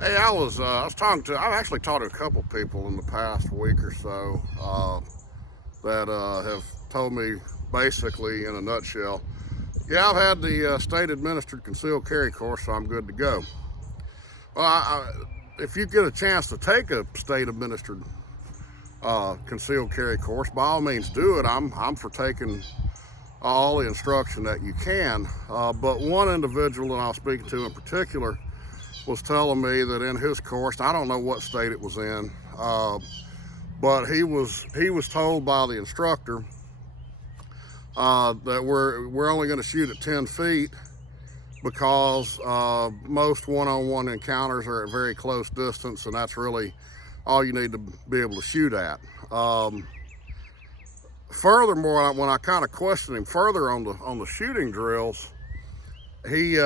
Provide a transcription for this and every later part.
Hey, I've actually talked to a couple people in the past week or so that have told me basically in a nutshell, yeah, I've had the state administered concealed carry course, so I'm good to go. Well, if you get a chance to take a state administered concealed carry course, by all means do it. I'm for taking all the instruction that you can. But one individual that I was speaking to in particular was telling me that in his course, I don't know what state it was in, but he was told by the instructor that we're only going to shoot at 10 feet because most one-on-one encounters are at very close distance, and that's really all you need to be able to shoot at. Furthermore, when I kind of questioned him further on the shooting drills, he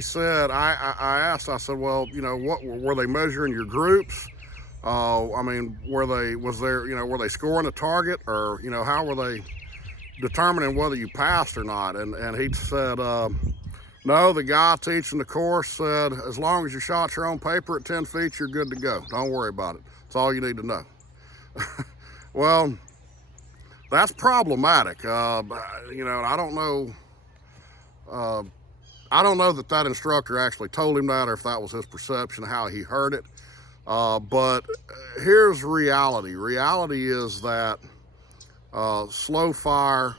said, I asked, I said, well, what were they measuring your groups? I mean, were they scoring a target, or how were they determining whether you passed or not? And he said, no, the guy teaching the course said, as long as your shots are on paper at 10 feet, you're good to go. Don't worry about it. That's all you need to know. Well, that's problematic. I don't know. I don't know that instructor actually told him that, or if that was his perception of how he heard it. But here's reality. Reality is that slow fire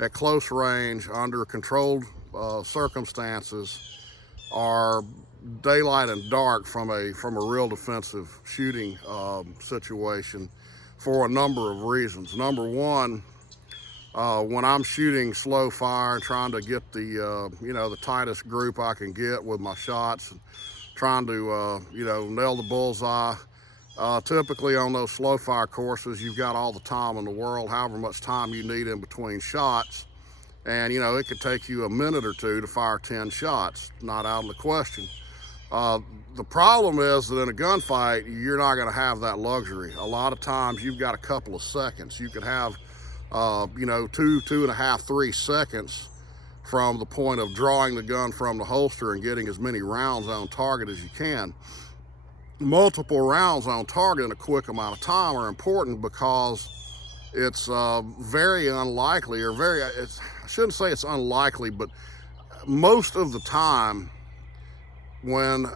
at close range under controlled circumstances are daylight and dark from a real defensive shooting situation for a number of reasons. Number one, when I'm shooting slow fire and trying to get the tightest group I can get with my shots, and trying to nail the bullseye, typically on those slow fire courses, you've got all the time in the world, however much time you need in between shots, and it could take you a minute or two to fire 10 shots, not out of the question. The problem is that in a gunfight, you're not going to have that luxury. A lot of times you've got a couple of seconds. You could have 2.5, 3 seconds from the point of drawing the gun from the holster and getting as many rounds on target as you can. Multiple rounds on target in a quick amount of time are important because it's very unlikely, I shouldn't say it's unlikely, but most of the time when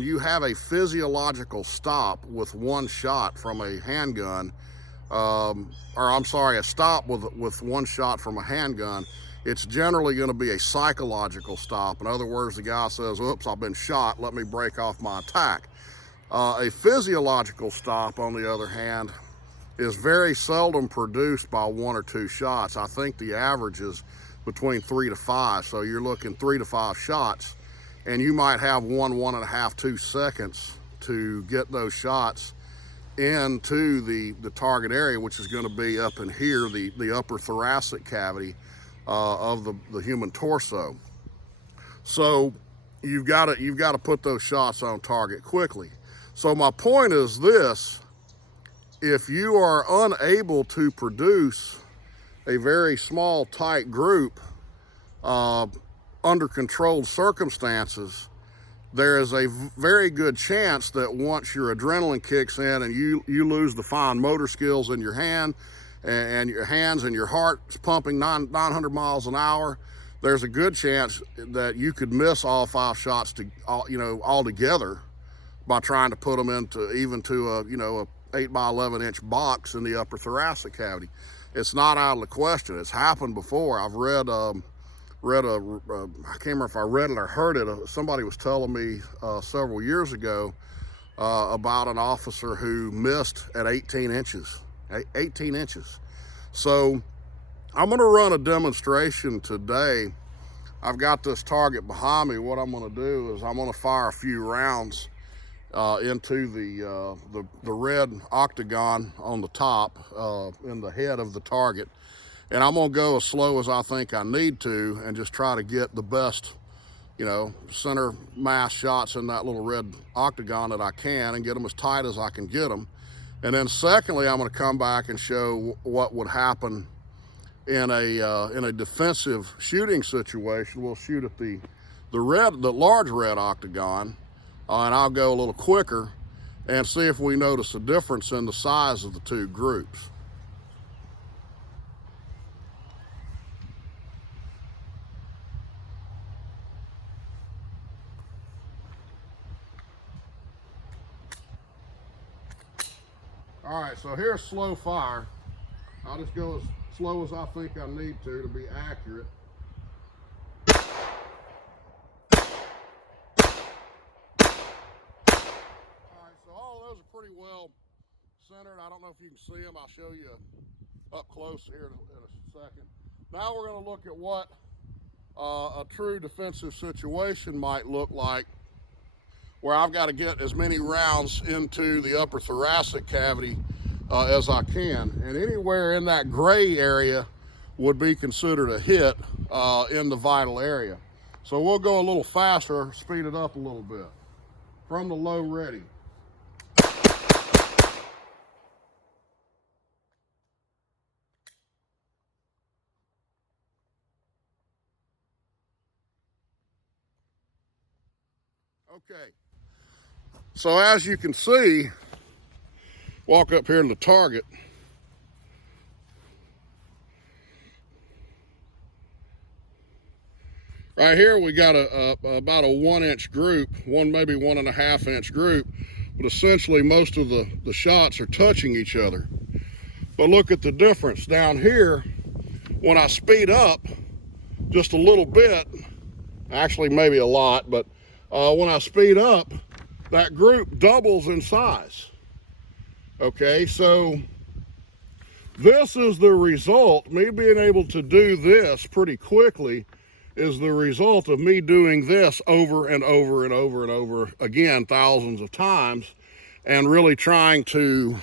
you have a physiological stop with one shot from a handgun, a stop with one shot from a handgun, it's generally going to be a psychological stop. In other words, the guy says, oops, I've been shot, let me break off my attack. A physiological stop, on the other hand, is very seldom produced by 1 or 2 shots. I think the average is between 3 to 5. So you're looking 3 to 5 shots, and you might have 1.5, 2 seconds to get those shots into the target area, which is going to be up in here, the upper thoracic cavity of the human torso. So you've got to put those shots on target quickly. So my point is this: if you are unable to produce a very small, tight group under controlled circumstances, there is a very good chance that once your adrenaline kicks in and you lose the fine motor skills in your hand, and your hands and your heart's pumping 900 miles an hour, there's a good chance that you could miss all 5 shots altogether by trying to put them into a 8 by 11 inch box in the upper thoracic cavity. It's not out of the question. It's happened before. I've read I can't remember if I read it or heard it. Somebody was telling me several years ago about an officer who missed at 18 inches. 18 inches. So I'm going to run a demonstration today. I've got this target behind me. What I'm going to do is I'm going to fire a few rounds into the red octagon on the top in the head of the target, and I'm going to go as slow as I think I need to and just try to get the best center mass shots in that little red octagon that I can, and get them as tight as I can get them. And then secondly, I'm going to come back and show what would happen in a defensive shooting situation. We'll shoot at the large red octagon and I'll go a little quicker and see if we notice a difference in the size of the two groups. All right, so here's slow fire. I'll just go as slow as I think I need to be accurate. All right, so all of those are pretty well centered. I don't know if you can see them. I'll show you up close here in a second. Now we're going to look at what a true defensive situation might look like, where I've got to get as many rounds into the upper thoracic cavity as I can. And anywhere in that gray area would be considered a hit in the vital area. So we'll go a little faster, speed it up a little bit. From the low, ready. Okay. So as you can see, walk up here to the target. Right here we got about a 1-inch group, maybe 1.5-inch group, but essentially most of the shots are touching each other. But look at the difference down here. When I speed up just a little bit, actually maybe a lot, but when I speed up, that group doubles in size. Okay, so this is the result. Me being able to do this pretty quickly is the result of me doing this over and over and over and over again, thousands of times, and really trying to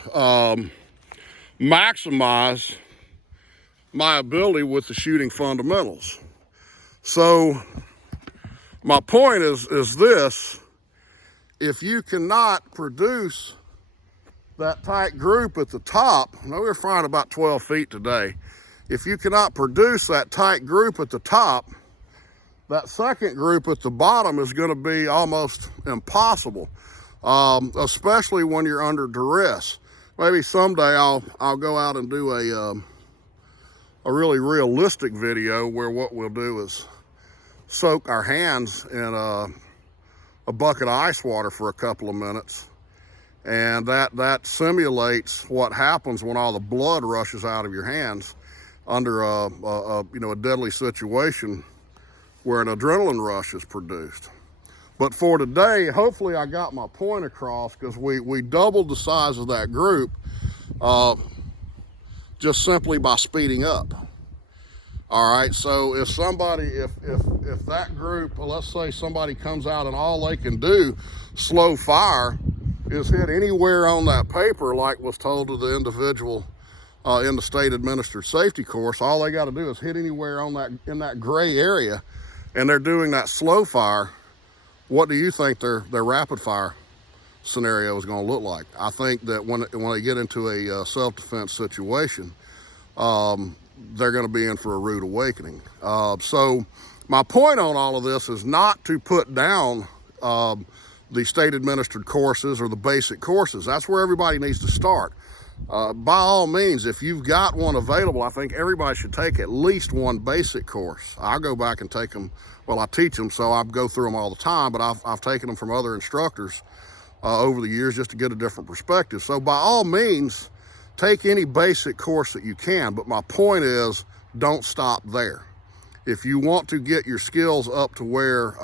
maximize my ability with the shooting fundamentals. So my point is this: if you cannot produce that tight group at the top, I know we're firing about 12 feet today. If you cannot produce that tight group at the top, that second group at the bottom is going to be almost impossible, especially when you're under duress. Maybe someday I'll go out and do a really realistic video where what we'll do is soak our hands in a bucket of ice water for a couple of minutes, and that simulates what happens when all the blood rushes out of your hands under a deadly situation where an adrenaline rush is produced. But for today, hopefully I got my point across, because we doubled the size of that group just simply by speeding up. All right, so if that group, let's say somebody comes out and all they can do, slow fire, is hit anywhere on that paper, like was told to the individual in the state administered safety course, all they got to do is hit anywhere in that gray area, and they're doing that slow fire. What do you think their rapid fire scenario is going to look like? I think that when they get into a self-defense situation, they're going to be in for a rude awakening. So my point on all of this is not to put down the state administered courses or the basic courses. That's where everybody needs to start. By all means, if you've got one available, I think everybody should take at least one basic course. I go back and take them. Well, I teach them, so I go through them all the time, but I've taken them from other instructors over the years just to get a different perspective. So by all means, take any basic course that you can, but my point is, don't stop there. If you want to get your skills up to where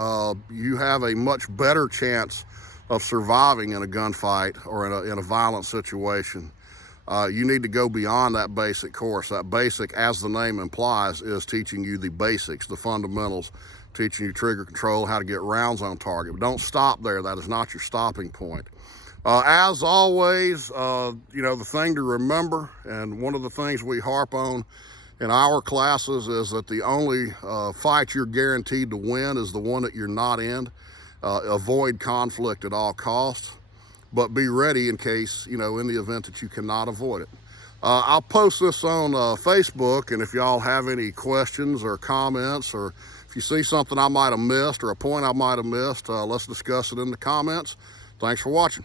you have a much better chance of surviving in a gunfight or in a violent situation, you need to go beyond that basic course. That basic, as the name implies, is teaching you the basics, the fundamentals, teaching you trigger control, how to get rounds on target. But don't stop there. That is not your stopping point. As always, the thing to remember, and one of the things we harp on in our classes, is that the only fight you're guaranteed to win is the one that you're not in. Avoid conflict at all costs, but be ready in case, in the event that you cannot avoid it. I'll post this on Facebook, and if y'all have any questions or comments, or if you see something I might have missed or a point I might have missed, let's discuss it in the comments. Thanks for watching.